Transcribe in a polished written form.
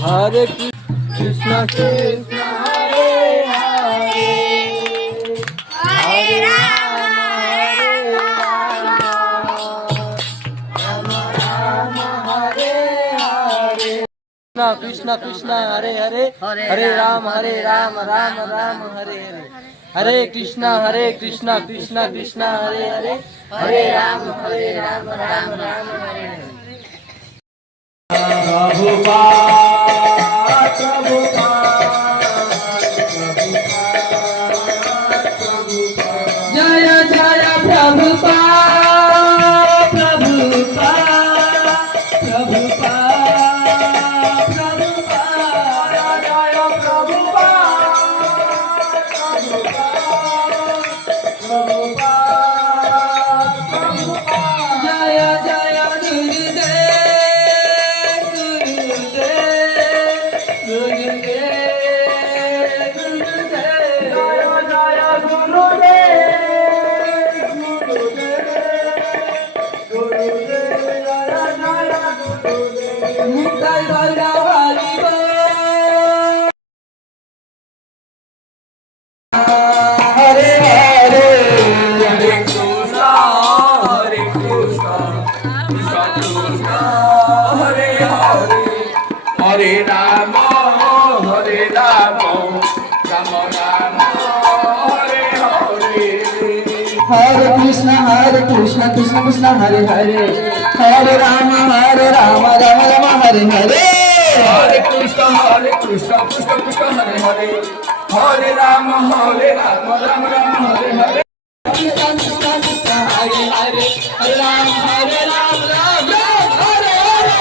Hare Krishna Krishna Hare Hare, Hare Rama Rama Rama Hare Hare. Krishna Krishna Hare Hare, Hare Rama Rama Rama Hare Hare. Hare Krishna Krishna Krishna Hare Hare, Hare Rama Rama Rama Hare Hare. Prabhupada, Prabhupada, Jaya Jaya Prabhupada, Prabhupada, Prabhupada, Prabhupada, Jaya Prabhupada, Prabhupada, Jaya Jaya Hare Rama, Hare Rama, Rama Rama, Hare Hare. Hare Krishna, Krishna Krishna, Hare Hare, Hare Rama, Rama Rama, Hare Hare. Hare Krishna, Krishna Krishna, Hare Hare, Hare Rama, Rama Rama, Hare Hare. Krishna Krishna, Hare Hare, Hare Rama, Rama Rama, Hare Hare.